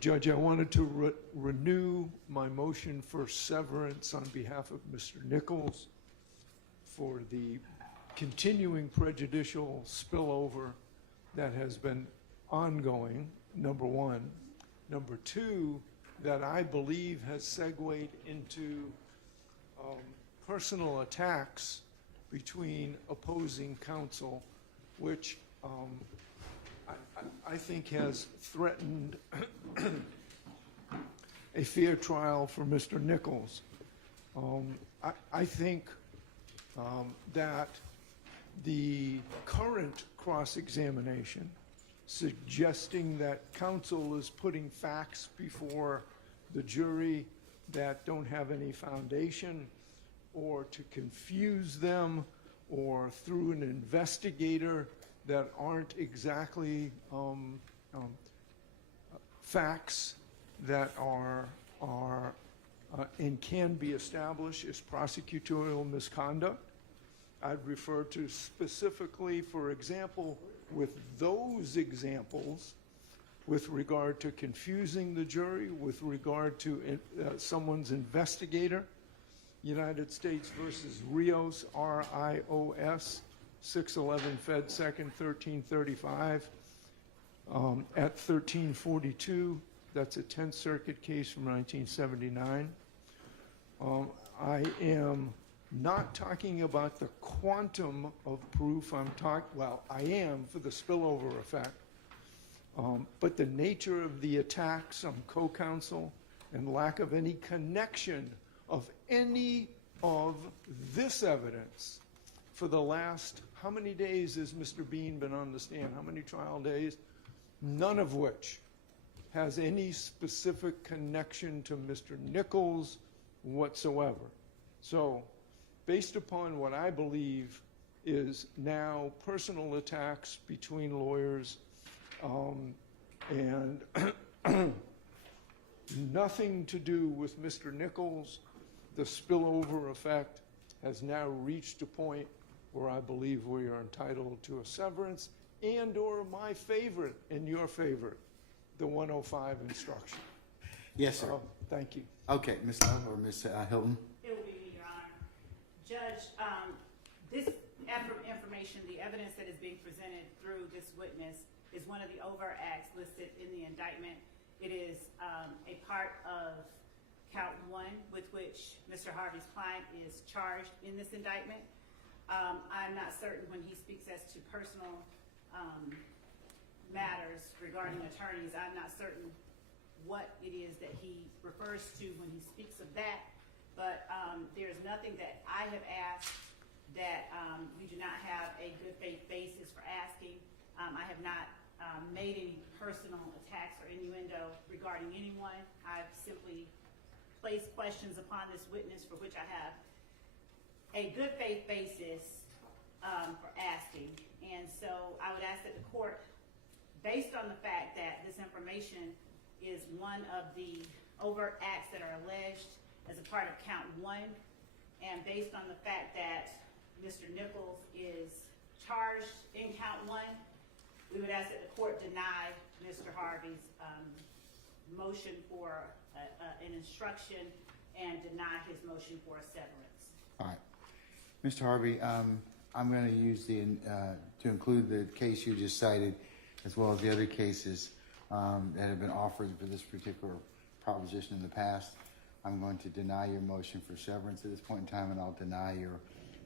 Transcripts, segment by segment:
Judge, I wanted to renew my motion for severance on behalf of Mr. Nichols for the continuing prejudicial spillover that has been ongoing, number one. Number two, that I believe has segued into personal attacks between opposing counsel, which I think has threatened a fair trial for Mr. Nichols. I think that the current cross-examination suggesting that counsel is putting facts before the jury that don't have any foundation, or to confuse them, or through an investigator that aren't exactly facts that are and can be established as prosecutorial misconduct. I'd refer to specifically, for example, with those examples, with regard to confusing the jury, with regard to someone's investigator, United States versus Rios, R-I-O-S, 611 Fed 2nd, 1335, at 1342. That's a 10th Circuit case from 1979. I am not talking about the quantum of proof. I am for the spillover effect. But the nature of the attacks on co-counsel and lack of any connection of any of this evidence for the last, how many days has Mr. Bean been on the stand? How many trial days? None of which has any specific connection to Mr. Nichols whatsoever. So, based upon what I believe is now personal attacks between lawyers and nothing to do with Mr. Nichols, the spillover effect has now reached a point where I believe we are entitled to a severance and or my favorite and your favorite, the 105 instruction. Yes, sir. Thank you. Okay, Ms. Love or Ms. Hilton. It will be me, Your Honor. Judge, this information, the evidence that is being presented through this witness is one of the overt acts listed in the indictment. It is a part of count 1 with which Mr. Harvey's client is charged in this indictment. I'm not certain when he speaks as to personal matters regarding attorneys. I'm not certain what it is that he refers to when he speaks of that, but there's nothing that I have asked that we do not have a good faith basis for asking. I have not made any personal attacks or innuendo regarding anyone. I've simply placed questions upon this witness for which I have a good faith basis for asking. And so I would ask that the court, based on the fact that this information is one of the overt acts that are alleged as a part of count 1, and based on the fact that Mr. Nichols is charged in count 1, we would ask that the court deny Mr. Harvey's motion for an instruction and deny his motion for a severance. All right. Mr. Harvey, I'm going to use to include the case you just cited, as well as the other cases that have been offered for this particular proposition in the past. I'm going to deny your motion for severance at this point in time, and I'll deny your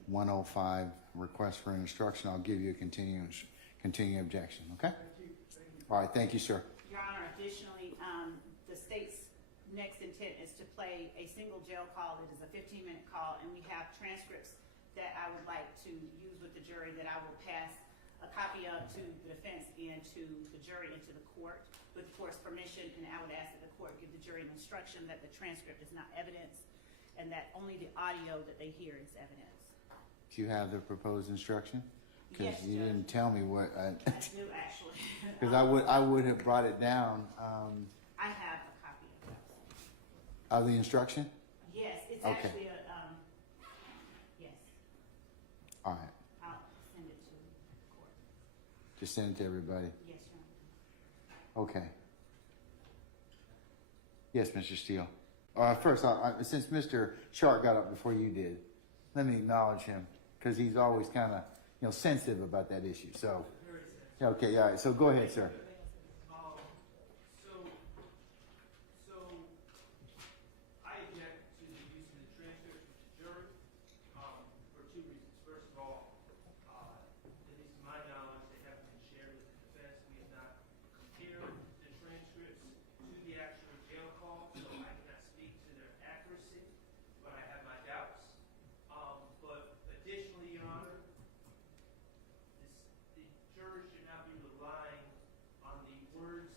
105 request for an instruction. I'll give you a continuing objection, okay? All right, thank you, sir. Your Honor, additionally, the state's next intent is to play a single jail call. It is a 15-minute call, and we have transcripts that I would like to use with the jury that I will pass a copy of to the defense and to the jury and to the court with the court's permission, and I would ask that the court give the jury an instruction that the transcript is not evidence and that only the audio that they hear is evidence. Do you have the proposed instruction? Because Yes, you Judge. didn't tell me what. I do, actually. Because I would have brought it down. I have a copy of it. Of the instruction? Yes, it's Okay. actually a, yes, All right. I'll send it to the court. Just send it to everybody. Yes, Your Honor. Okay. Yes, Mr. Steele. First, since Mr. Sharp got up before you did, let me acknowledge him because he's always kind of, sensitive about that issue. So, okay, all right. So go ahead, sir. So I object to the use of the transcripts with the jury for two reasons. First of all, at least to my knowledge, they haven't been shared with the defense. We have not compared the transcripts to the actual jail call, so I cannot speak to their accuracy, but I have my doubts. But additionally, Your Honor, the jurors should not be relying on the words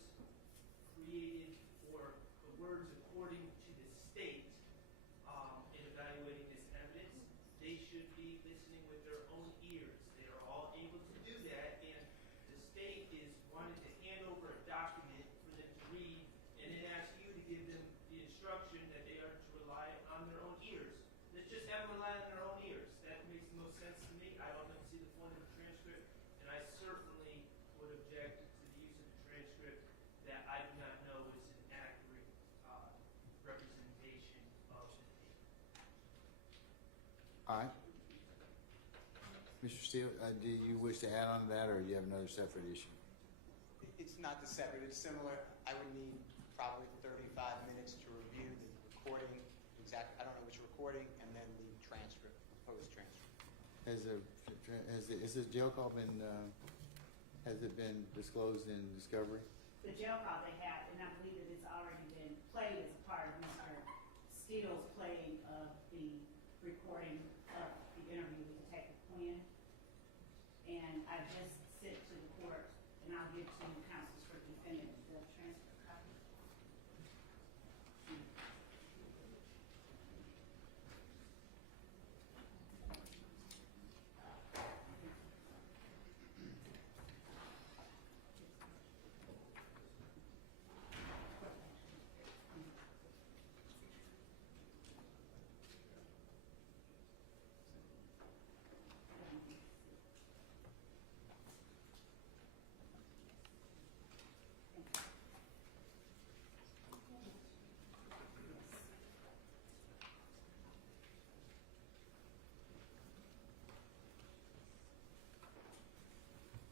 created or the words according to the state in evaluating this evidence. They should be listening with their own ears. They are all able to do that, and the state is wanting to hand over a document for them to read and then ask you to give them the instruction that they are to rely on their own ears. Let's just have them rely on their own ears. That makes the most sense to me. I don't see the point of the transcript, and I certainly would object to the use of the transcript that I do not know is an accurate representation of the tape. All right. Mr. Steele, do you wish to add on to that, or do you have another separate issue? It's not the separate, it's similar. I would need probably 35 minutes to review the recording, I don't know which recording, and then the transcript, proposed transcript. Has the jail call been, has it been disclosed in discovery? The jail call they have, and I believe that it's already been played as a part of Mr. Steele's playing of the recording of the interview with Detective Quinn. And I just sent to the court, and I'll give to counsels for defendant the transcript copy.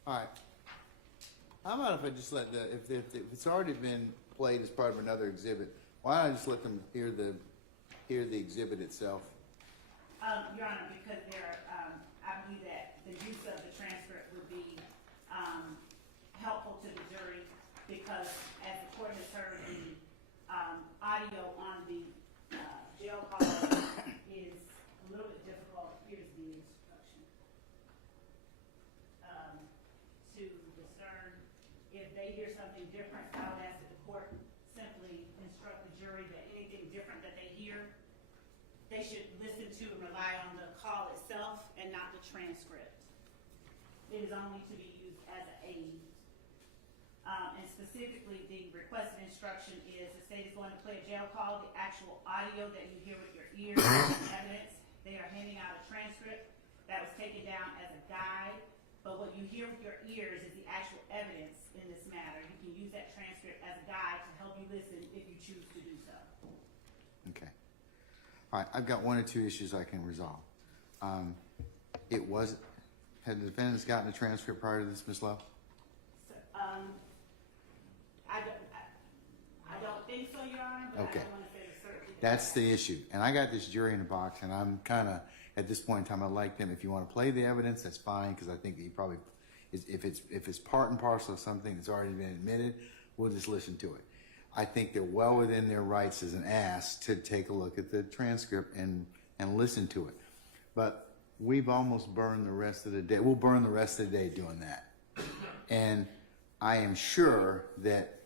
All right. How about if I just let if it's already been played as part of another exhibit, why don't I just let them hear the exhibit itself? Your Honor, because I believe that the use of the transcript would be helpful to the jury, because as the court has heard, the audio on the jail call is a little bit difficult. Here's the instruction. To discern if they hear something different, I would ask that the court simply instruct the jury that anything different that they hear, they should listen to and rely on the call itself and not the transcript. It is only to be used as an aid. And specifically, the requested instruction is the state is going to play a jail call, the actual audio that you hear with your ears, evidence. They are handing out a transcript that was taken down as a guide, but what you hear with your ears is the actual evidence in this matter. You can use that transcript as a guide to help you listen if you choose to do so. Okay. All right. I've got one or two issues I can resolve. Had the defendants gotten a transcript prior to this, Ms. Lowe? So, I don't think so, Your Honor, but Okay. I don't want to say with certainty. That's the issue. And I got this jury in a box, and I'm kind of, at this point in time, I like them. If you want to play the evidence, that's fine, because I think that you probably, if it's part and parcel of something that's already been admitted, we'll just listen to it. I think they're well within their rights as an ass to take a look at the transcript and listen to it. But we've almost burned the rest of the day. We'll burn the rest of the day doing that. And I am sure that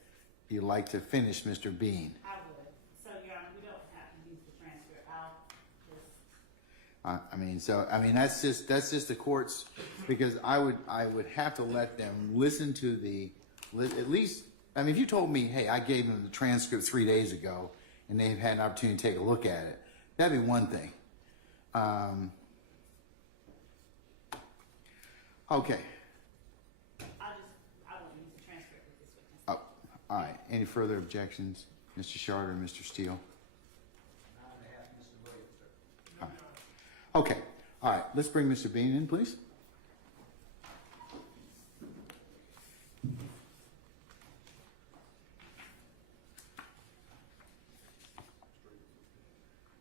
you'd like to finish Mr. Bean. I would. So, Your Honor, we don't have to use the transcript. I'll just. That's just the courts, because I would have to let them listen to at least. I mean, if you told me, hey, I gave them the transcript 3 days ago, and they've had an opportunity to take a look at it, that'd be one thing. Okay. I won't use the transcript with this witness. Oh, all right. Any further objections? Mr. Sharder and Mr. Steele? 9.5, Mr. Williams, sir. All right. Okay, all right, let's bring Mr. Bean in, please.